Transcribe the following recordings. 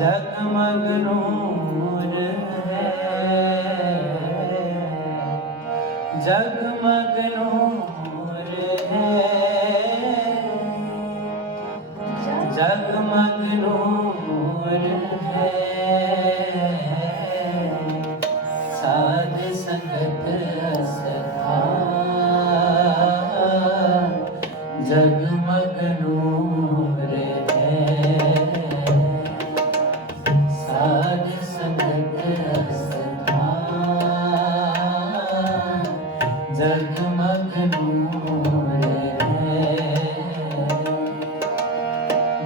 ਜਗਮਗ ਨੂਰ ਹੈ। ਜਗਮਗ ਨੂਰ जगमग नूर है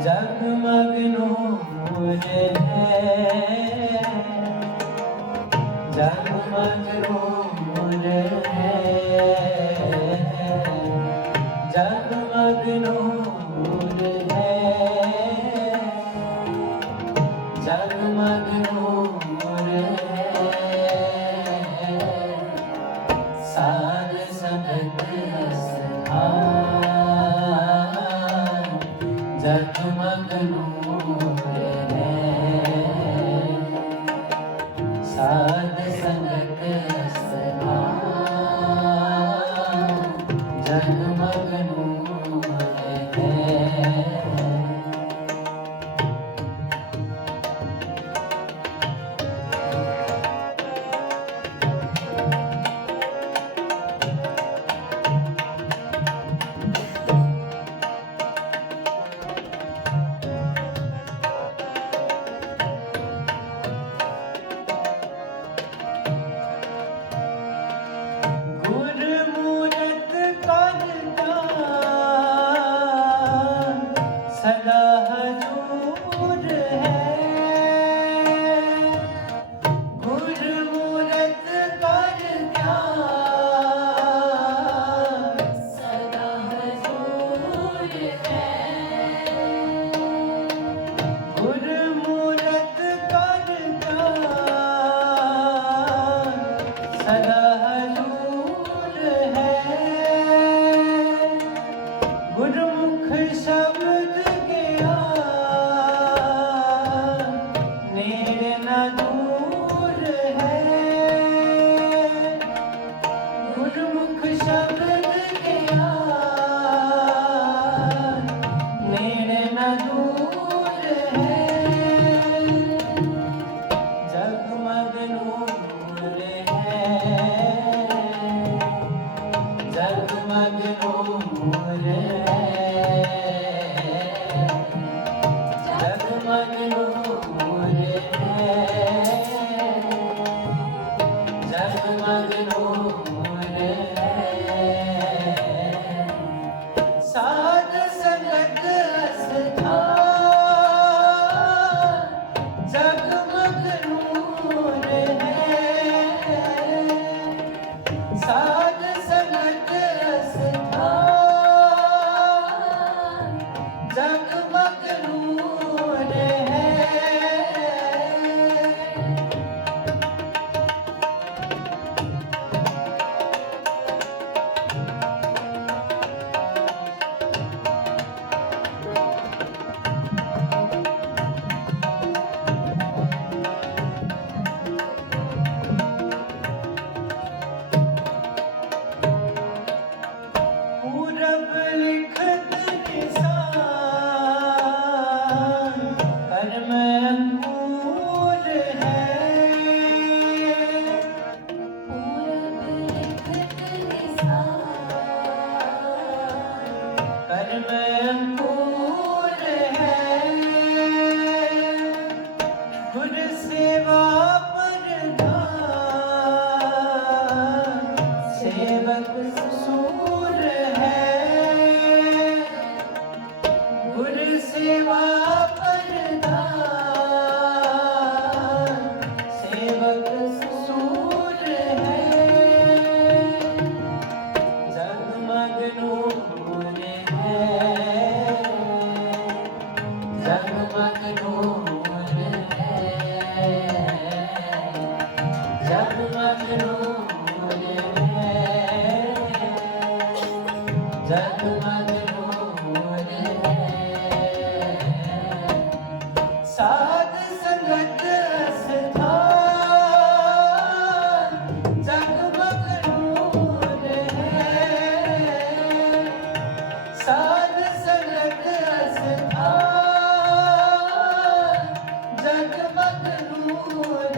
जगमग नूर है जगमग नूर ਮਗਨੂ ਰਹਿ ਸਾਧ ਸੰਗਤ Trabalhos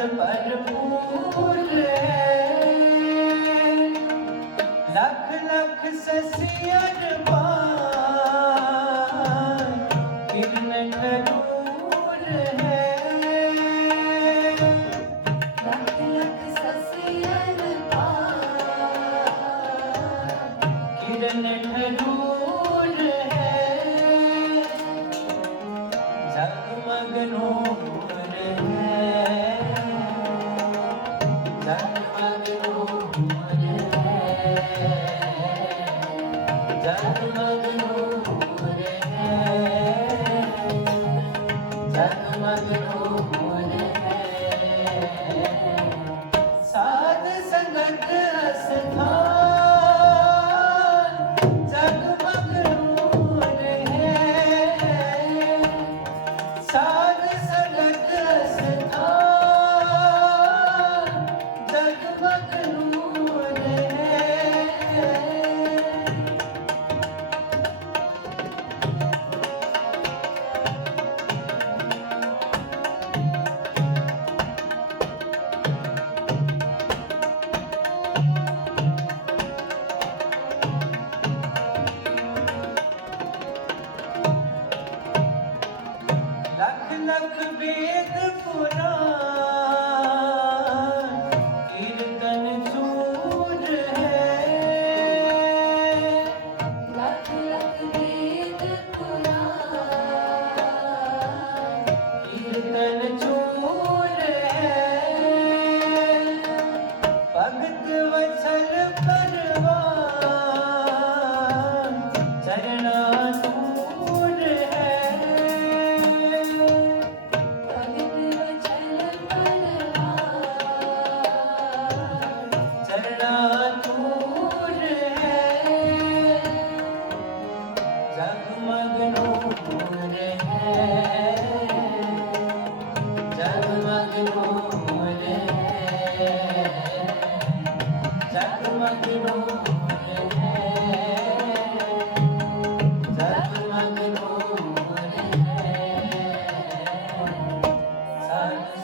ਜਗ ਭਰਪੂਰ ਹੈ ਲੱਖ ਲੱਖ ਸਸੀਆਂ ਜਬਾਨ ਕਿਰਨ ਖਡੂਰ ਹੈ ਲੱਖ ਲੱਖ ਸਸੀਆਂ ਜਬਾਨ ਕਿਰਨ ਖਡੂਰ não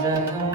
Thank you.